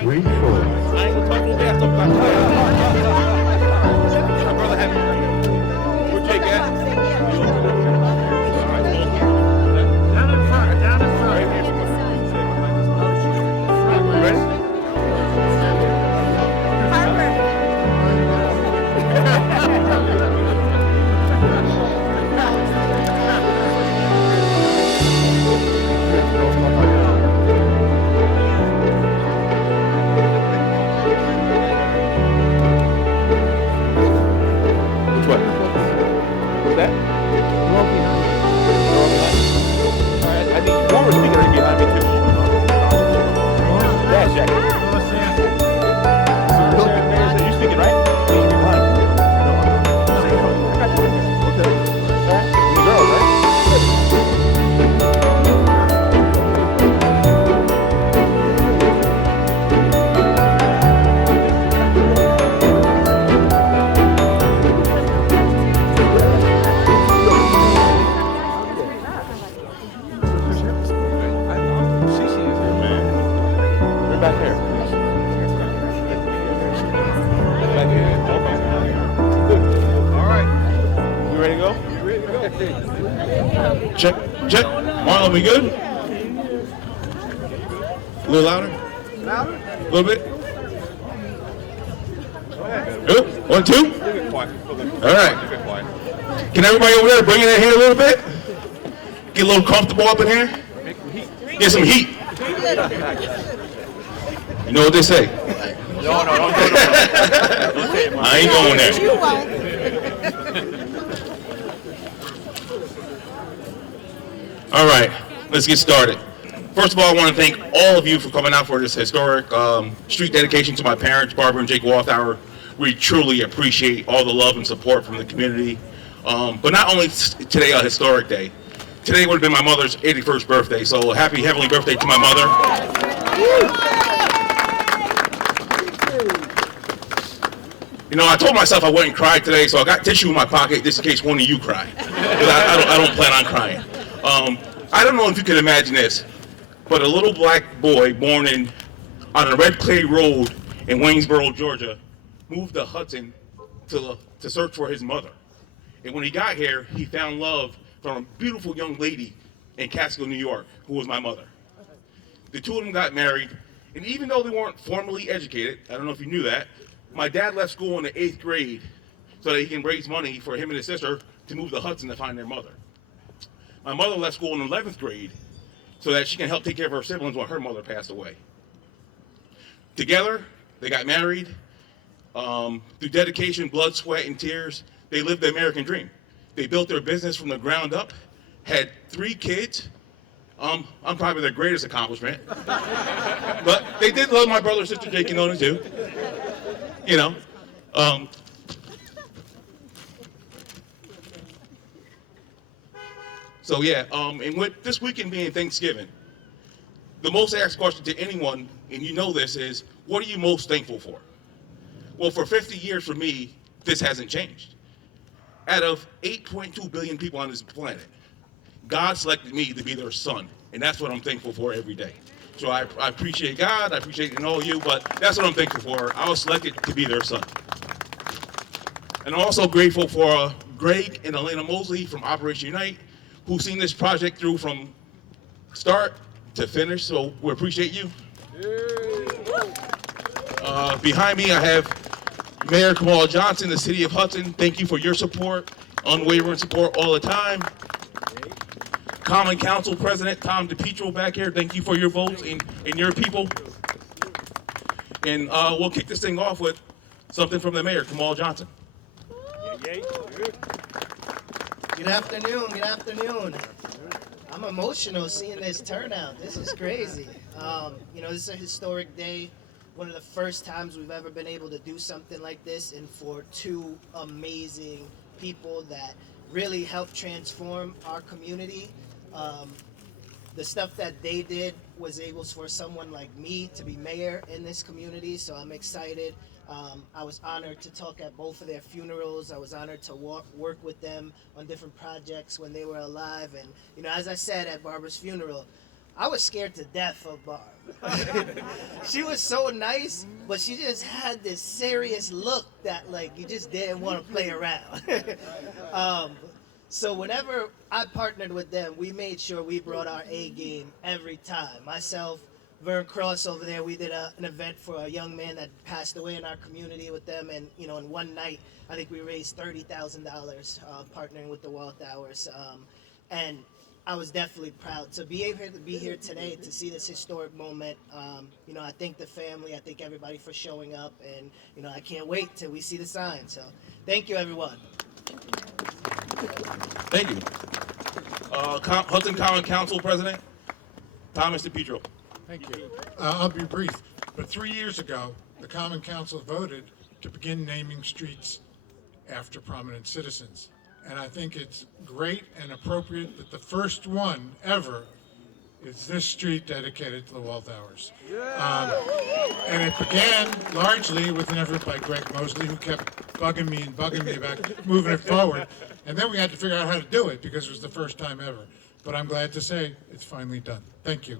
Grateful. I ain't gonna talk all day. I talk about my brother had me. Where Jake at? All right, Down in front, down in front. right here. Ready? Which one? What's that? All right, I need more speaker behind me too. Yeah, Jack. You speaking, right? You should be behind me. I got you. Okay. All right. The girls, right? We're back here. Back here. Good. All right. We ready to go? Check. Check. Marlon, we good? A little louder? Louder? A little bit? Good? 1, 2? All right. Can everybody over there bring it in here a little bit? Get a little comfortable up in here? Get some heat. You know what they say? No, don't say it. I ain't going there. You won't. All right, let's get started. First of all, I want to thank all of you for coming out for this historic street dedication to my parents, Barbara and Jake Walthour. We truly appreciate all the love and support from the community. But not only today a historic day, today would have been my mother's 81st birthday, so happy heavenly birthday to my mother. You know, I told myself I wouldn't cry today, so I got tissue in my pocket just in case one of you cry. 'Cause I don't plan on crying. I don't know if you can imagine this, but a little black boy born on a red clay road in Waynesboro, Georgia, moved to Hudson to search for his mother. And when he got here, he found love from a beautiful young lady in Catskill, New York, who was my mother. The two of them got married, and even though they weren't formally educated, I don't know if you knew that, my dad left school in the 8th grade so that he can raise money for him and his sister to move to Hudson to find their mother. My mother left school in the 11th grade so that she can help take care of her siblings when her mother passed away. Together, they got married. Through dedication, blood, sweat, and tears, they lived the American dream. They built their business from the ground up, had 3 kids. I'm probably their greatest accomplishment. But they did love my brother, sister, Jake, and Nona too. You know. So yeah, and with this weekend being Thanksgiving, the most asked question to anyone, and you know this, is what are you most thankful for? Well, for 50 years for me, this hasn't changed. Out of 8.2 billion people on this planet, God selected me to be their son, and that's what I'm thankful for every day. So I appreciate God, I appreciate all you, but that's what I'm thankful for. I was selected to be their son. And I'm also grateful for Greg and Elena Mosley from Operation Unite, who've seen this project through from start to finish, so we appreciate you. Behind me, I have Mayor Kamal Johnson, the City of Hudson. Thank you for your support, unwavering support all the time. Common Council President Tom DePietro back here, thank you for your votes and your people. And we'll kick this thing off with something from the Mayor, Kamal Johnson. Good afternoon, good afternoon. I'm emotional seeing this turnout. This is crazy. This is a historic day. One of the first times we've ever been able to do something like this, and for 2 amazing people that really helped transform our community. The stuff that they did was able for someone like me to be mayor in this community, so I'm excited. I was honored to talk at both of their funerals. I was honored to work with them on different projects when they were alive. And, as I said at Barbara's funeral, I was scared to death of Barb. She was so nice, but she just had this serious look that like you just didn't want to play around. So whenever I partnered with them, we made sure we brought our A game every time. Myself, Vern Cross over there, we did an event for a young man that passed away in our community with them, and in one night, I think we raised $30,000 partnering with the Walthours, and I was definitely proud to be able to be here today to see this historic moment. I thank the family, I thank everybody for showing up, and I can't wait till we see the sign. So, thank you, everyone. Thank you. Hudson Common Council President, Thomas DePietro. Thank you. I'll be brief, but 3 years ago, the Common Council voted to begin naming streets after prominent citizens. And I think it's great and appropriate that the first one ever is this street dedicated to the Walthours. And it began largely with an effort by Greg Mosley, who kept bugging me about moving it forward. And then we had to figure out how to do it because it was the first time ever. But I'm glad to say it's finally done. Thank you.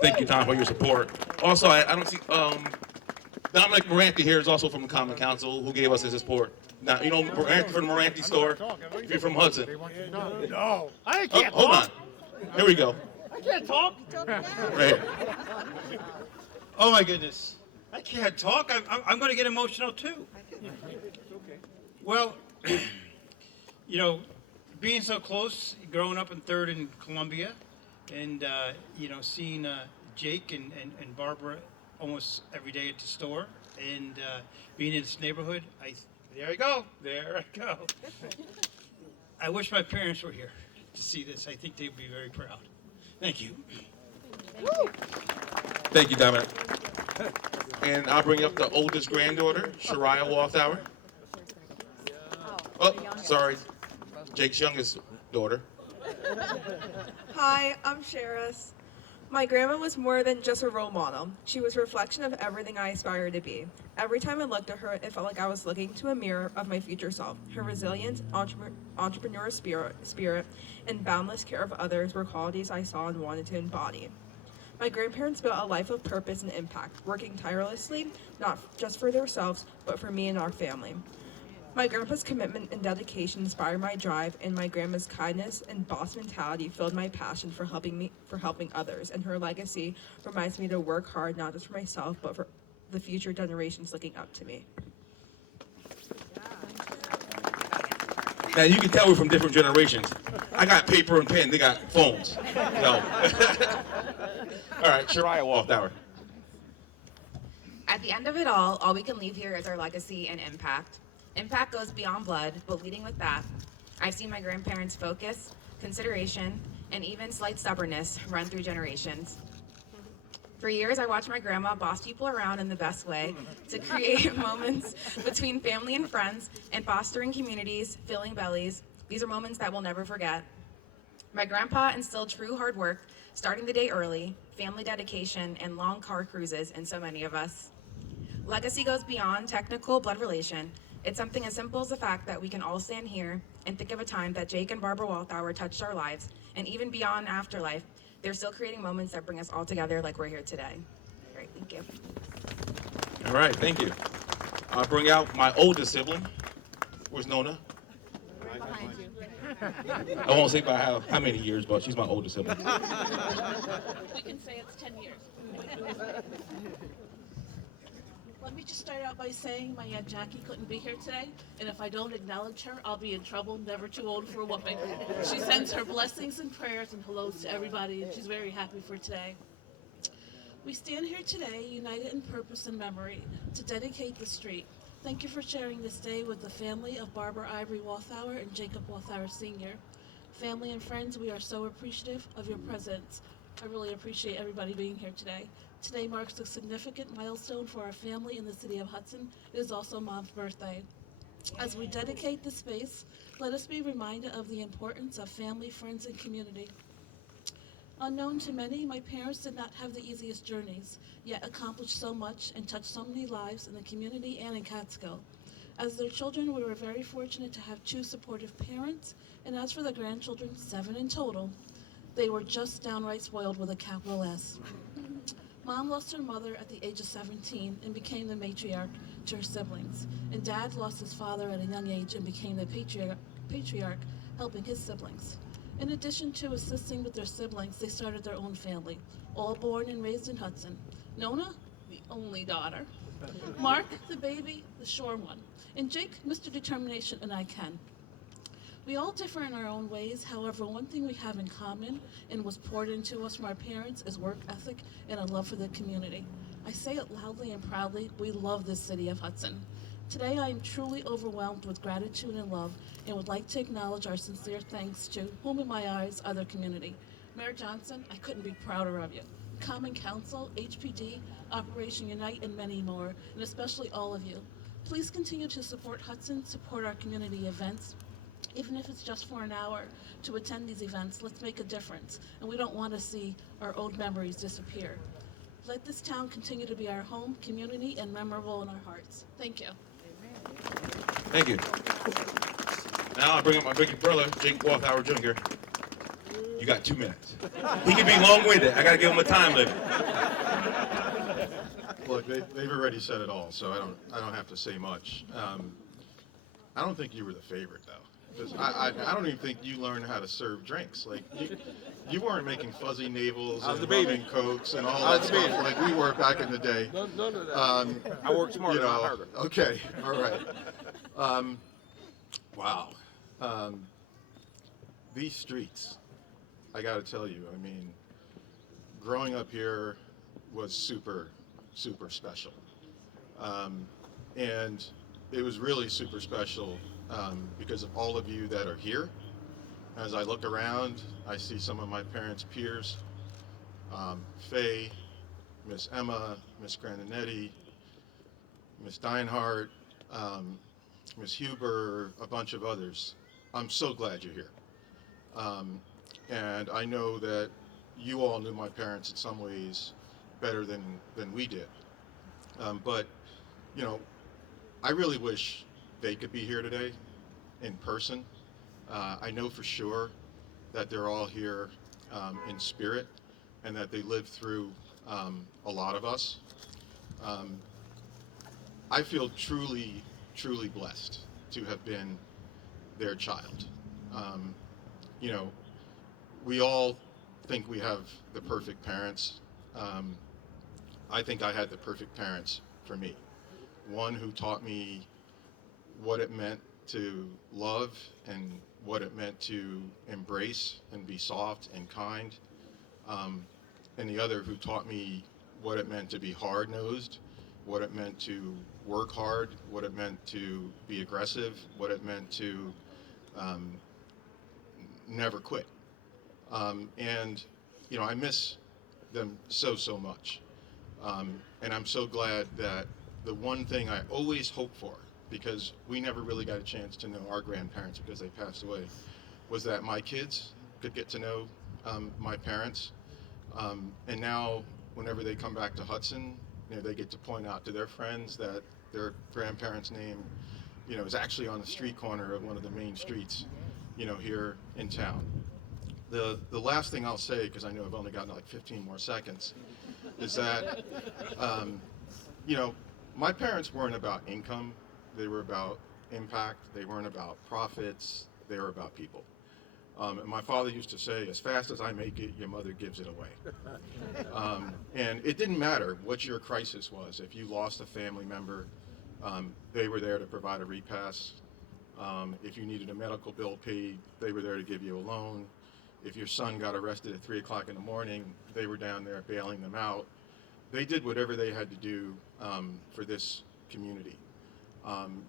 Thank you, Tom, for your support. Also, I don't see, Dominic Moranti here is also from the Common Council, who gave us his support. Now, Moranti from the Moranti store, if you're from Hudson. No, I Oh, can't hold talk. on. Here we go. I can't talk. Right here. Oh my goodness. I can't talk. I'm going to get emotional too. Well, being so close, growing up in 3rd and Columbia, and, seeing Jake and Barbara almost every day at the store, and being in this neighborhood, there I go. I wish my parents were here to see this. I think they'd be very proud. Thank you. Thank you, Dominic. And I'll bring up the oldest granddaughter, Shariah Walthour. Oh, sorry. Jake's youngest daughter. Hi, I'm Sheris. My grandma was more than just a role model. She was a reflection of everything I aspired to be. Every time I looked at her, it felt like I was looking to a mirror of my future self. Her resilience, entrepreneur spirit, and boundless care of others were qualities I saw and wanted to embody. My grandparents built a life of purpose and impact, working tirelessly, not just for themselves, but for me and our family. My grandpa's commitment and dedication inspired my drive, and my grandma's kindness and boss mentality filled my passion for helping others. And her legacy reminds me to work hard, not just for myself, but for the future generations looking up to me. Now, you can tell we're from different generations. I got paper and pen. They got phones. So. All right, Shariah Walthour. At the end of it all we can leave here is our legacy and impact. Impact goes beyond blood, but leading with that, I've seen my grandparents' focus, consideration, and even slight stubbornness run through generations. For years, I watched my grandma boss people around in the best way to create moments between family and friends and fostering communities, filling bellies. These are moments that we'll never forget. My grandpa instilled true hard work, starting the day early, family dedication, and long car cruises in so many of us. Legacy goes beyond technical blood relation. It's something as simple as the fact that we can all stand here and think of a time that Jake and Barbara Walthour touched our lives, and even beyond afterlife, they're still creating moments that bring us all together like we're here today. All right, thank you. All right, thank you. I'll bring out my oldest sibling. Where's Nona? Behind you. I won't say by how many years, but she's my oldest sibling. We can say it's 10 years. Let me just start out by saying my Aunt Jackie couldn't be here today, and if I don't acknowledge her, I'll be in trouble, never too old for a whooping. She sends her blessings and prayers and hellos to everybody, and she's very happy for today. We stand here today, united in purpose and memory, to dedicate the street. Thank you for sharing this day with the family of Barbara Ivory Walthour and Jacob Walthour Sr. Family and friends, we are so appreciative of your presence. I really appreciate everybody being here today. Today marks a significant milestone for our family in the city of Hudson. It is also Mom's birthday. As we dedicate this space, let us be reminded of the importance of family, friends, and community. Unknown to many, my parents did not have the easiest journeys, yet accomplished so much and touched so many lives in the community and in Catskill. As their children, we were very fortunate to have 2 supportive parents, and as for the grandchildren, 7 in total. They were just downright spoiled with a capital S. Mom lost her mother at the age of 17 and became the matriarch to her siblings. And Dad lost his father at a young age and became the patriarch, helping his siblings. In addition to assisting with their siblings, they started their own family, all born and raised in Hudson. Nona, the only daughter. Mark, the baby, the sure one. And Jake, Mr. Determination, and I can. We all differ in our own ways. However, one thing we have in common and was poured into us from our parents is work ethic and a love for the community. I say it loudly and proudly, we love this city of Hudson. Today, I am truly overwhelmed with gratitude and love and would like to acknowledge our sincere thanks to whom in my eyes are the community. Mayor Johnson, I couldn't be prouder of you. Common Council, HPD, Operation Unite, and many more, and especially all of you. Please continue to support Hudson, support our community events, even if it's just for an hour to attend these events. Let's make a difference, and we don't want to see our old memories disappear. Let this town continue to be our home, community, and memorable in our hearts. Thank you. Thank you. Now I bring up my big brother, Jake Walthour Jr. You got 2 minutes. He can be long-winded. I got to give him a time limit. Look, they've already said it all, so I don't have to say much. I don't think you were the favorite, though. Because I don't even think you learned how to serve drinks. Like, you weren't making fuzzy navels and rubbing cokes and all that stuff like we were back in the day. None of that. I work smarter, not harder. Okay, all right. Wow. These streets, I got to tell you, I mean, growing up here was super, super special. And it was really super special because of all of you that are here. As I look around, I see some of my parents' peers, Faye, Miss Emma, Miss Grandinetti, Miss Deinhardt, Miss Huber, a bunch of others. I'm so glad you're here. And I know that you all knew my parents in some ways better than we did. But, you know, I really wish they could be here today in person. I know for sure that they're all here in spirit and that they lived through a lot of us. I feel truly, truly blessed to have been their child. You know, we all think we have the perfect parents. I think I had the perfect parents for me. One who taught me what it meant to love and what it meant to embrace and be soft and kind. And the other who taught me what it meant to be hard-nosed, what it meant to work hard, what it meant to be aggressive, what it meant to never quit. And, you know, I miss them so, so much. And I'm so glad that the one thing I always hoped for, because we never really got a chance to know our grandparents because they passed away, was that my kids could get to know my parents. And now, whenever they come back to Hudson, you know, they get to point out to their friends that their grandparents' name, you know, is actually on the street corner of one of the main streets, you know, here in town. The last thing I'll say, because I know I've only got like 15 more seconds, is that, you know, my parents weren't about income. They were about impact. They weren't about profits. They were about people. And my father used to say, as fast as I make it, your mother gives it away. And it didn't matter what your crisis was. If you lost a family member, they were there to provide a repass. If you needed a medical bill paid, they were there to give you a loan. If your son got arrested at 3 o'clock in the morning, they were down there bailing them out. They did whatever they had to do for this community.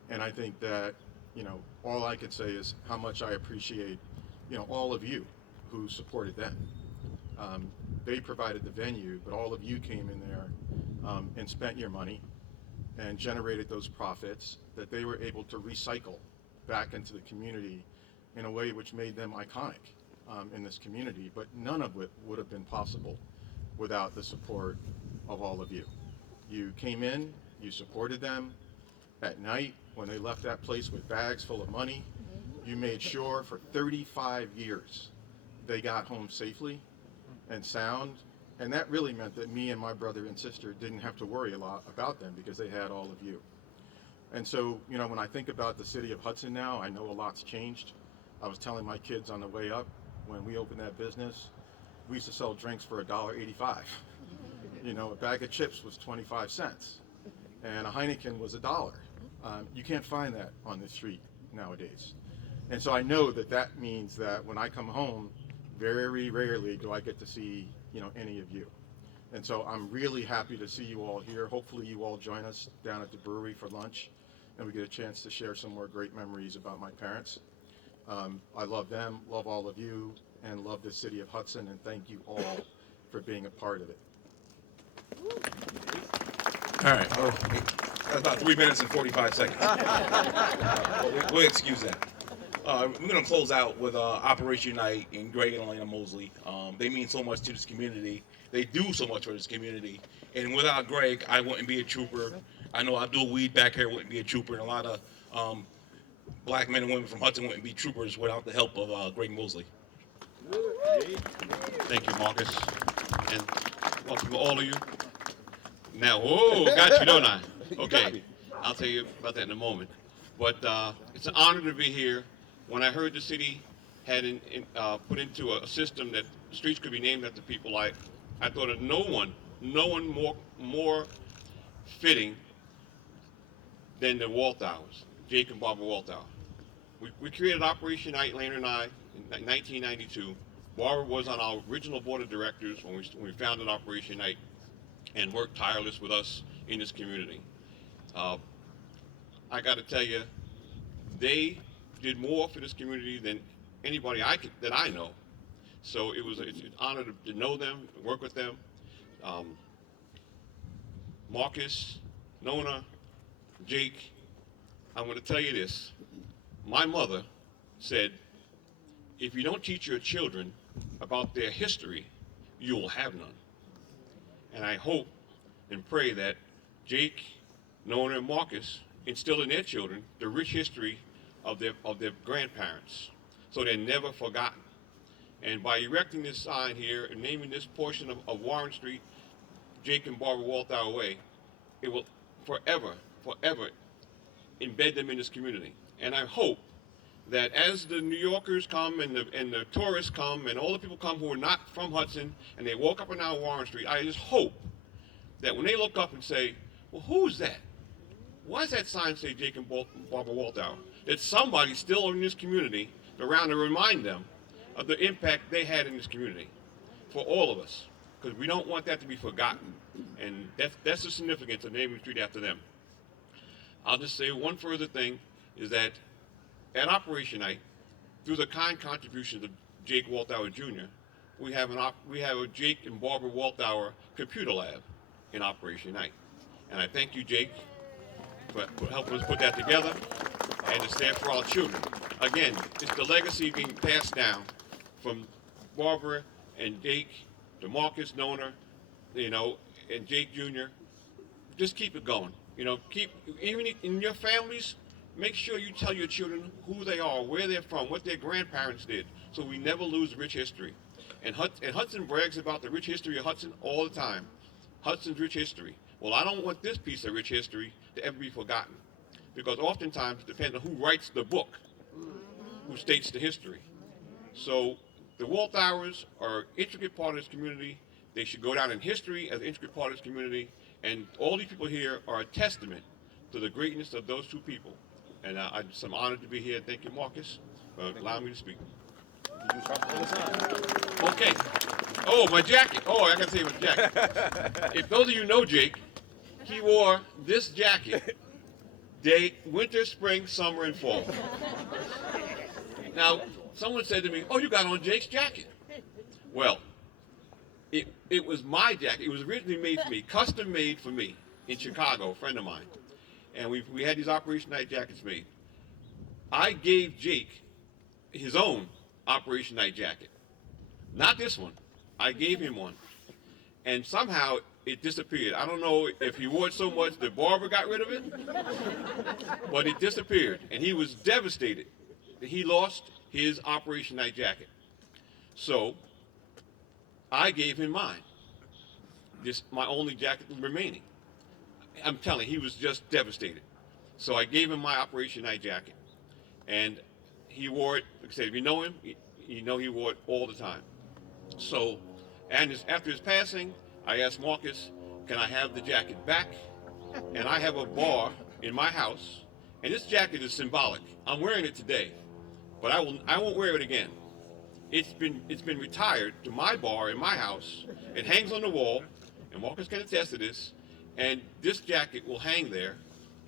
And I think that, you know, all I could say is how much I appreciate, you know, all of you who supported them. They provided the venue, but all of you came in there and spent your money and generated those profits that they were able to recycle back into the community in a way which made them iconic in this community. But none of it would have been possible without the support of all of you. You came in, you supported them. At night, when they left that place with bags full of money, you made sure for 35 years they got home safely and sound, and that really meant that me and my brother and sister didn't have to worry a lot about them because they had all of you. And so, you know, when I think about the city of Hudson now, I know a lot's changed. I was telling my kids on the way up, when we opened that business, we used to sell drinks for $1.85. You know, a bag of chips was 25 cents, and a Heineken was $1. You can't find that on the street nowadays. And so I know that that means that when I come home, very rarely do I get to see, you know, any of you. And so I'm really happy to see you all here. Hopefully you all join us down at the brewery for lunch, and we get a chance to share some more great memories about my parents. I love them, love all of you, and love the city of Hudson, and thank you all for being a part of it. All right, that's about 3 minutes and 45 seconds. We'll excuse that. We're going to close out with Operation Unite and Greg and Elena Mosley. They mean so much to this community. They do so much for this community. And without Greg, I wouldn't be a trooper. I know Abdul Weed back here wouldn't be a trooper, and a lot of black men and women from Hudson wouldn't be troopers without the help of Greg Mosley. Thank you, Marcus, and welcome to all of you. Now, got you, don't I? Okay, I'll tell you about that in a moment. But it's an honor to be here. When I heard the city had put into a system that streets could be named after people, I thought of no one more fitting than the Walthours, Jake and Barbara Walthour. We created Operation Unite, Lane and I, in 1992. Barbara was on our original board of directors when we founded Operation Unite and worked tireless with us in this community. I got to tell you, they did more for this community than anybody that I know. So it's an honor to know them, work with them. Marcus, Nona, Jake, I'm going to tell you this. My mother said, if you don't teach your children about their history, you will have none. And I hope and pray that Jake, Nona, and Marcus instill in their children the rich history of their grandparents, so they're never forgotten. And by erecting this sign here and naming this portion of Warren Street, Jake and Barbara Walthour Way, it will forever embed them in this community. And I hope that as the New Yorkers come and the tourists come and all the people come who are not from Hudson and they walk up and down Warren Street, I just hope that when they look up and say, well, who's that? Why does that sign say Jake and Barbara Walthour? That somebody still in this community around to remind them of the impact they had in this community for all of us, because we don't want that to be forgotten. And that's the significance of naming the street after them. I'll just say one further thing is that at Operation Unite, through the kind contributions of Jake Walthour Jr., we have a Jake and Barbara Walthour computer lab in Operation Unite. And I thank you, Jake, for helping us put that together, and to stand for our children. Again, it's the legacy being passed down from Barbara and Jake to Marcus, Nona, and Jake Jr. Just keep it going. Even in your families, make sure you tell your children who they are, where they're from, what their grandparents did, so we never lose rich history. And Hudson brags about the rich history of Hudson all the time. Hudson's rich history. Well, I don't want this piece of rich history to ever be forgotten, because oftentimes it depends on who writes the book, who states the history. So the Walthours are an intricate part of this community. They should go down in history as an intricate part of this community, and all these people here are a testament to the greatness of those two people. And I'm honored to be here. Thank you, Marcus, for allowing me to speak. Okay. Oh, my jacket. Oh, I got to say my jacket. If those of you know Jake, he wore this jacket winter, spring, summer, and fall. Now, someone said to me, oh, you got on Jake's jacket. Well, it was my jacket. It was originally made for me, custom made for me in Chicago, a friend of mine. And we had these Operation Night jackets made. I gave Jake his own Operation Night jacket. Not this one. I gave him one. And somehow it disappeared. I don't know if he wore it so much that Barbara got rid of it, but it disappeared. And he was devastated that he lost his Operation Night jacket. So I gave him mine. This my only jacket remaining. I'm telling you, he was just devastated. So I gave him my Operation Night jacket, and he wore it. Like I said, if you know him, you know he wore it all the time. So, after his passing, I asked Marcus, "Can I have the jacket back?" And I have a bar in my house, and this jacket is symbolic. I'm wearing it today, but I won't wear it again. It's been retired to my bar in my house. It hangs on the wall, and Marcus can attest to this. And this jacket will hang there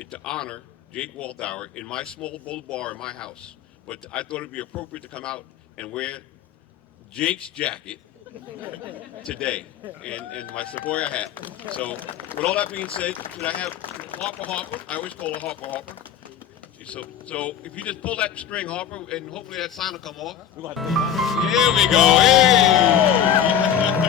to honor Jake Walthour in my small little bar in my house. But I thought it'd be appropriate to come out and wear Jake's jacket today, and my Savoya hat. So, with all that being said, should I have Harper? I always call her Harper. So if you just pull that string, Harper, and hopefully that sign will come off. Here we go. Hey!